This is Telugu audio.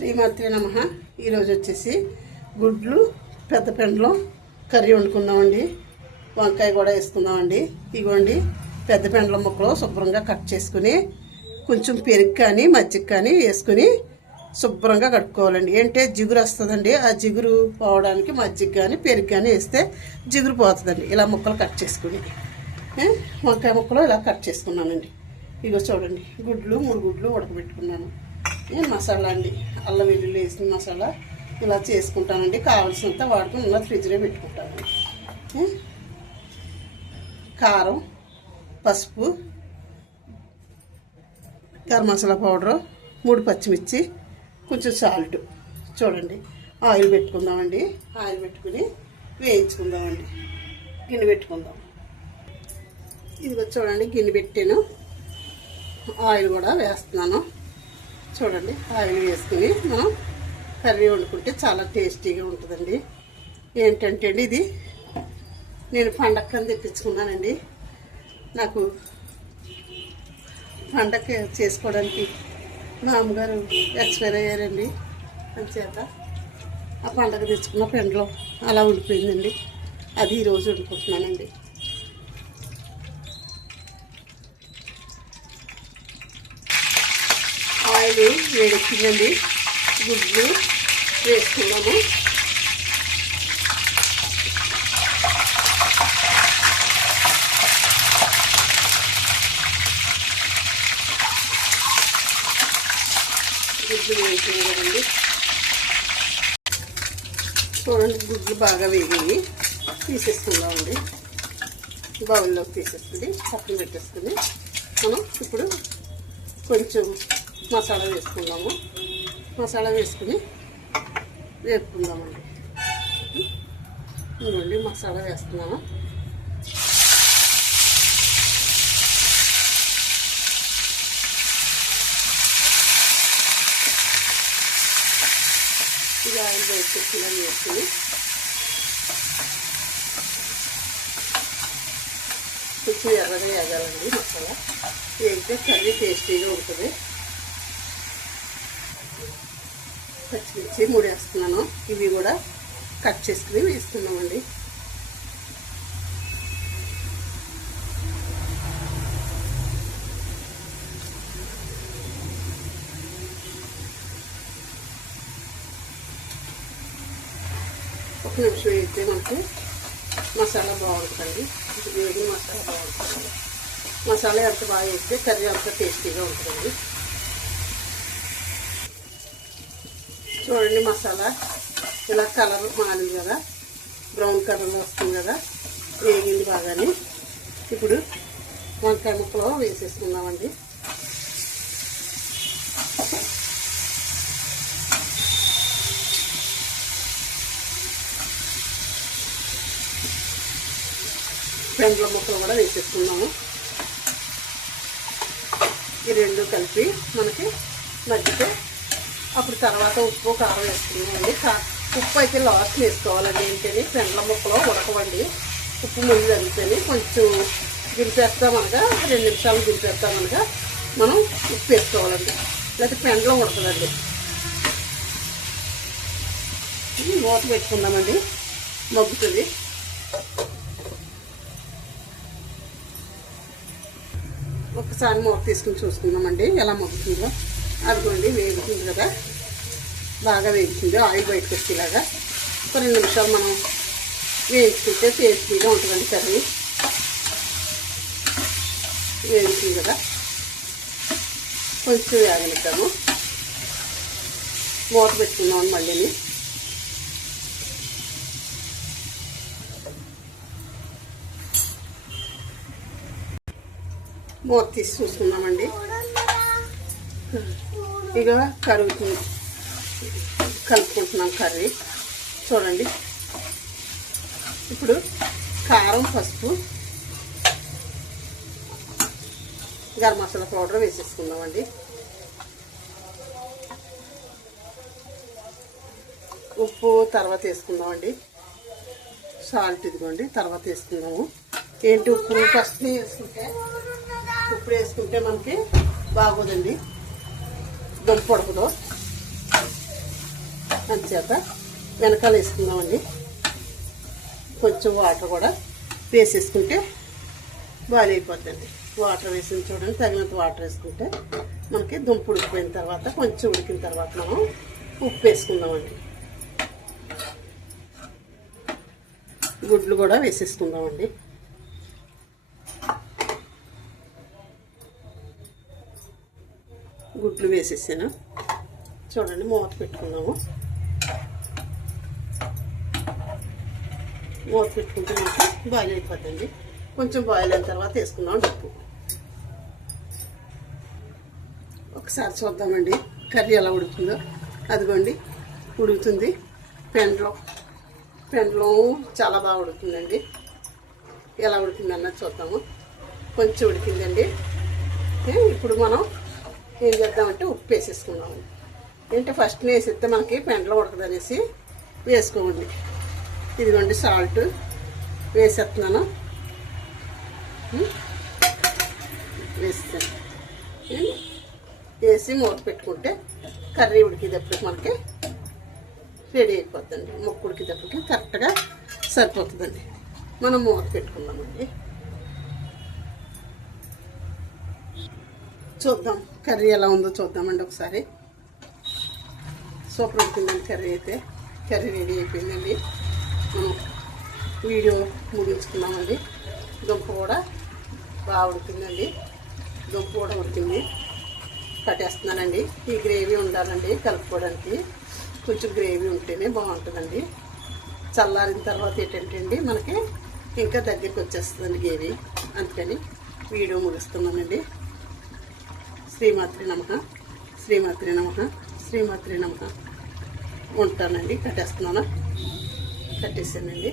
శ్రీమాత్రే నమః. ఈరోజు వచ్చేసి గుడ్లు పెద్ద పెండలో కర్రీ వండుకుందామండి. వంకాయ కూడా వేసుకుందామండి. ఇగోండి పెద్ద పెండల ముక్కలు శుభ్రంగా కట్ చేసుకుని కొంచెం పెరుగు కానీ మజ్జిగ కానీ వేసుకుని శుభ్రంగా కట్టుకోవాలండి. ఏంటంటే జిగురు వస్తుందండి. ఆ జిగురు పోవడానికి మజ్జిగ కానీ పెరుగు కానీ వేస్తే జిగురు పోతుందండి. ఇలా ముక్కలు కట్ చేసుకుని వంకాయ ముక్కలు ఇలా కట్ చేసుకున్నానండి. ఇగో చూడండి, గుడ్లు 3 గుడ్లు ఉడకబెట్టుకున్నాను. మసాలా అండి, అల్లం వెల్లుల్లి వేసిన మసాలా ఇలా చేసుకుంటానండి. కావాల్సినంత వాడుకుని ఇలా ఫ్రిడ్జ్లో పెట్టుకుంటాను. కారం, పసుపు, గరం మసాలా పౌడరు, 3 పచ్చిమిర్చి, కొంచెం సాల్ట్. చూడండి, ఆయిల్ పెట్టుకుందామండి. ఆయిల్ పెట్టుకుని వేయించుకుందామండి. గిన్నె పెట్టుకుందాం. ఇదిగో చూడండి, గిన్నె పెట్టాను. ఆయిల్ కూడా వేస్తున్నాను. చూడండి, ఆయిల్ వేసుకుని మనం కర్రీ వండుకుంటే చాలా టేస్టీగా ఉంటుందండి. ఏంటంటే అండి, ఇది నేను పండక్కని తెప్పించుకున్నానండి. నాకు పండగ చేసుకోవడానికి మా అమ్మగారు ఎక్స్పైర్ అయ్యారండి. అంచేత ఆ పండగ తెచ్చుకున్న పెండలో అలా ఉండిపోయిందండి. అది ఈరోజు వండుకుంటున్నానండి. ఆయిల్ వేడెక్కిందండి. గుడ్లు వేసుకున్నాము. గుడ్లు వేసుకున్నాం కదండి. చూడండి, గుడ్లు బాగా వేగి తీసేసుకుందామండి. బౌల్లోకి తీసేసుకుని పక్కన పెట్టేసుకుని మనం ఇప్పుడు కొంచెం మసాలా వేసుకుందాము. మసాలా వేసుకుని వేపుకుందామండి. ఇవ్వండి, మసాలా వేస్తున్నాము. ఇది ఆయిల్ వేసుకుని వేసుకుని కొంచెం ఎర్రగా వేగాలండి. మసాలా వేగితే కర్రీ టేస్టీగా ఉంటుంది. పచ్చిమిర్చి 3 వేస్తున్నాను. ఇవి కూడా కట్ చేసుకుని వేస్తున్నామండి. ఒక నిమిషం వేస్తే మనకి మసాలా బాగుంటుందండి. వేగిన మసాలా బాగుంటుంది. మసాలా ఎంత బాగా వేస్తే కర్రీ అంత టేస్టీగా ఉంటుందండి. చూడండి, మసాలా ఇలా కలర్ మారింది కదా, బ్రౌన్ కలర్లో వస్తుంది కదా, వేగింది బాగానే. ఇప్పుడు వంకాయ ముక్కలు వేసేసుకున్నామండి. పెండల ముక్కలు కూడా వేసేసుకున్నాము. ఈ రెండు కలిపి మనకి మధ్యలో అప్పుడు తర్వాత ఉప్పు కారం వేసుకున్నామండి. ఉప్పు అయితే లాస్ట్ వేసుకోవాలండి. ఏంటని పెండల ముక్కలో ఉడకవండి. ఉప్పు ముందు తగ్గితేనే కొంచెం గిరిపేస్తామనగా 2 నిమిషాలు గిరిపేస్తామనగా మనం ఉప్పు వేసుకోవాలండి. లేకపోతే పెండలో ఉడకదండి. మూత పెట్టుకుందామండి, మగ్గుతుంది. ఒకసారి మూత తీసుకుని చూసుకుందామండి ఎలా మగ్గుతుందో. అదిగోండి, వేగుతుంది కదా, బాగా వేగుతుంది. ఆయిల్ బయటకు వచ్చేలాగా 2 నిమిషాలు మనం వేయించుకుంటే టేస్టీగా ఉంటుందండి కర్రీ. వేగుతుంది కదా, కొంచెం వేగనిద్దాము. మూత పెట్టుకుందాం. మళ్ళీ మూత తీసి చూసుకుందామండి. ఇక కలుపుకుంటున్నాం కర్రీ. చూడండి, ఇప్పుడు కారం, పసుపు, గరం మసాలా పౌడర్ వేసేసుకుందామండి. ఉప్పు తర్వాత వేసుకుందామండి. సాల్ట్ ఇదిగోండి తర్వాత వేసుకుందాము. ఏంటి ఉప్పు ఫస్ట్ వేసుకుంటే ఇప్పుడు వేసుకుంటే మనకి బాగోదండి, దొంప ఉడకదు. అంచేత వెనకాల వేసుకుందామండి. కొంచెం వాటర్ కూడా వేసేసుకుంటే బాయిల్ అయిపోతుంది. వాటర్ వేసి చూడండి, తగినంత వాటర్ వేసుకుంటే మనకి దుంప ఉడికిపోయిన తర్వాత కొంచెం ఉడికిన తర్వాత మనం ఉప్పు వేసుకుందామండి. గుడ్లు కూడా వేసేసుకుందామండి. గుడ్లు వేసేసాను. చూడండి, మూత పెట్టుకుందాము. మూత పెట్టుకుంటే మనకి బాయిల్ అయిపోతుంది. కొంచెం బాయిల్ అయిన తర్వాత వేసుకుందాం ఉప్పు. ఒకసారి చూద్దామండి కర్రీ ఎలా ఉడుకుతుందో. అదిగోండి ఉడుకుతుంది. పెండ్లం చాలా బాగా ఉడుకుతుందండి. ఎలా ఉడికింది అన్నది చూద్దాము. కొంచెం ఉడికిందండి. ఇప్పుడు మనం ఏం చేద్దామంటే ఉప్పు వేసేసుకుందాము. ఏంటంటే ఫస్ట్ వేసిస్తే మనకి పెండ్లం ఉడకదనేసి వేసుకోండి. ఇదిగోండి సాల్ట్ వేసేస్తున్నాను. వేస్తాను. వేసి మూత పెట్టుకుంటే కర్రీ ఉడికేటప్పటికి మనకి రెడీ అయిపోద్దండి. ముక్క ఉడికేటప్పటికి కరెక్ట్గా సరిపోతుందండి. మనం మూత పెట్టుకుందామండి. చూద్దాం కర్రీ ఎలా ఉందో చూద్దామండి ఒకసారి. సూపర్ ఉడికిందండి కర్రీ. అయితే కర్రీ రెడీ అయిపోయిందండి. మనం వీడియో ముగించుకున్నామండి. దుంప కూడా బాగా ఉడికిందండి. దుంప కూడా ఉడికింది. కట్టేస్తున్నానండి. ఈ గ్రేవీ ఉండాలండి కలుపుకోవడానికి. కొంచెం గ్రేవీ ఉంటేనే బాగుంటుందండి. చల్లారిన తర్వాత ఏంటంటే మనకి ఇంకా దగ్గరికి వచ్చేస్తుందండి గ్రేవీ. అందుకని వీడియో ముగిస్తున్నానండి. శ్రీమాత్రి నమః, శ్రీమాత్రి నమః, శ్రీమాత్రి నమః. ఉంటానండి. కట్టేస్తున్నాను. కట్టేసానండి.